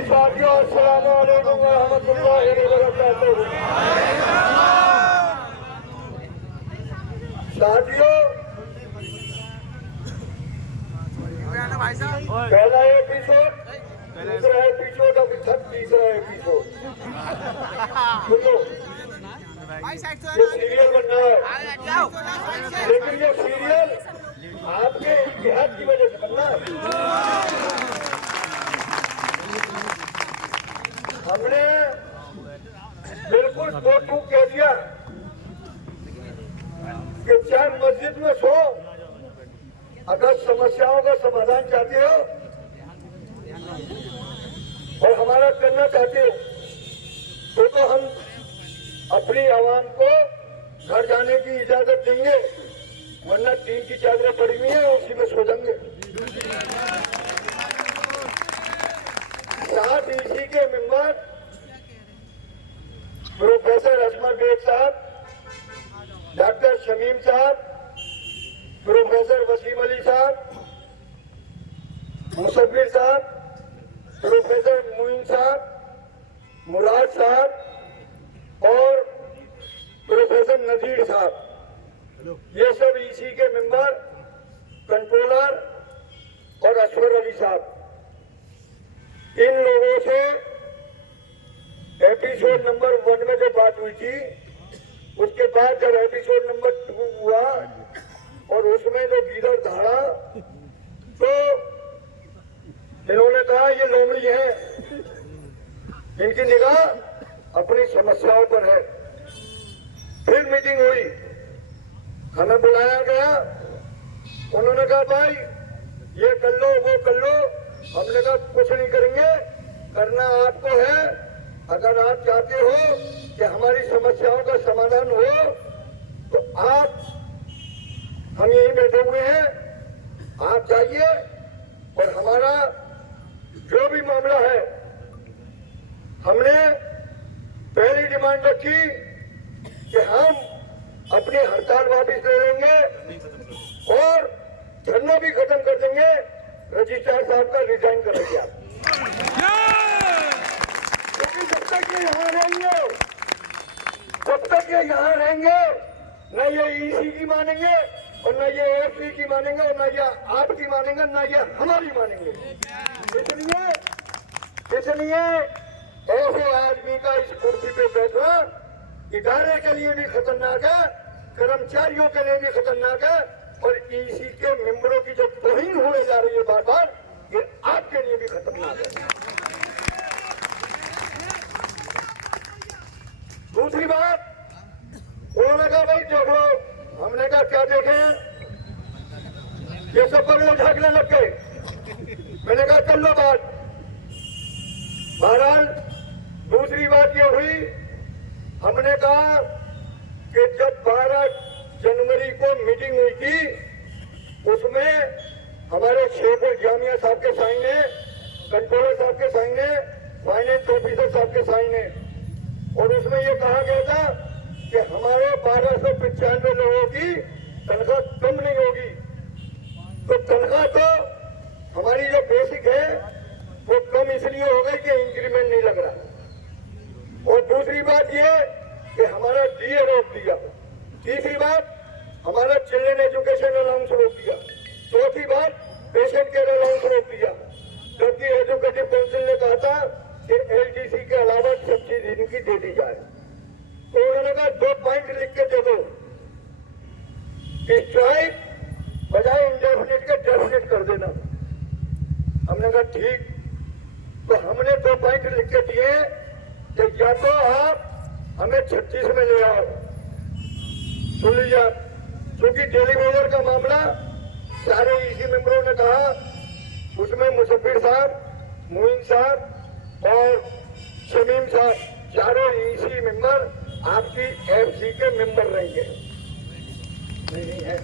साथियों, अस्सलाम वालेकुम व रहमतुल्लाहि व बरकातुहू। साथियों, पहला एपिसोड, दूसरा एपिसोड, अब तीसरा एपिसोड। सुनो, ये सीरियल बनना है, लेकिन ये सीरियल आपके इतिहास की वजह से बनना है। हमने बिल्कुल टू कह दिया कि चाहे मस्जिद में सो, अगर समस्याओं का समाधान चाहते हो और हमारा करना चाहते हो तो हम अपनी आवाम को घर जाने की इजाजत देंगे, वरना टीन की चादरें पड़ी हुई है उसी में सो जाएंगे। साथ इसी के मेंबर प्रोफेसर असमत बेग साहब, डॉक्टर शमीम साहब, प्रोफेसर वसीम अली साहब, मुसब्बिर साहब, प्रोफेसर मुइन साहब, मुराद साहब और प्रोफेसर नजीर साहब, ये सब इसी के मेंबर, कंट्रोलर और असवर अली साहब, इन लोगों से एपिसोड नंबर 1 में जो बात हुई थी, उसके बाद जब एपिसोड नंबर 2 हुआ और उसमें जो गीदड़ धाड़ा, तो इन्होंने कहा ये लोमड़ी है, इनकी निगाह अपनी समस्याओं पर है। फिर मीटिंग हुई, हमें बुलाया गया, उन्होंने कहा भाई ये कर लो वो कर लो। हमने कहा कुछ नहीं करेंगे, करना आपको है। अगर आप चाहते हो कि हमारी समस्याओं का समाधान हो तो आप, हम यहीं बैठे हुए हैं, आप जाइए और हमारा जो भी मामला है, हमने पहली डिमांड रखी कि हम अपनी हड़ताल वापस ले लेंगे और धरना भी खत्म कर देंगे, रजिस्ट्रार साहब का रिजाइन कर दिया। क्योंकि जब तक ये यहाँ रहेंगे, जब तक ये यहाँ रहेंगे, न ये ईसी की मानेंगे और न ये एफसी की मानेंगे और न ये आपकी मानेंगे, न ये हमारी मानेंगे। इसलिए ऐसे आदमी का इस कुर्सी पे बैठना इदारे के लिए भी खतरनाक है, कर्मचारियों के लिए भी खतरनाक है और ईसी के मेंबरों की जो तौहीन होने जा रही है बार बार, ये आपके लिए भी खतरनाक है। दूसरी बात, उन्होंने कहा भाई देखो, हमने कहा क्या देखे, ये सब पर लोग झाँकने लग गए। मैंने कहा कर लो बात। बहरहाल दूसरी बात ये हुई, हमने कहा कि जब 12 जनवरी को मीटिंग हुई थी, उसमें हमारे शेखुल जामिया साहब के साइन है, कंट्रोलर साहब के साइन है, फाइनेंस ऑफिसर साहब के साइन है, और उसमें ये कहा गया था कि हमारे 1295 लोगों की तनख्वाह कम नहीं होगी। तो तनख्वाह तो हमारी जो बेसिक है वो कम इसलिए हो गई कि इंक्रीमेंट नहीं लग रहा, और दूसरी बात ये कि हमारा डीए रोक दिया। तीसरी बात, हमारा चिल्ड्रन एजुकेशन अलाउंस रोक दिया। चौथी बात, पेशेंट केयर अलाउंस रोक दिया, जबकि एजुकेटिव काउंसिल ने कहा था कि एलटीसी के अलावा सब चीज इनकी दे दी जाए। तो उन्होंने कहा 2 पॉइंट लिख के दे दो, स्ट्राइक बजाय इंडेफिनिट के डेफिनिट कर देना। हमने कहा ठीक। तो हमने 2 पॉइंट लिख के दिए कि या तो आप हमें 36 में ले आओ, सुन लीजिए, क्योंकि डेली वेजर का मामला सारे ईसी मेंबरों ने कहा, उसमें मुसब्बिर साहब, मुइन साहब और शमीम साहब, चारों ईसी मेंबर आपकी एफसी के मेंबर रहेंगे। नहीं है।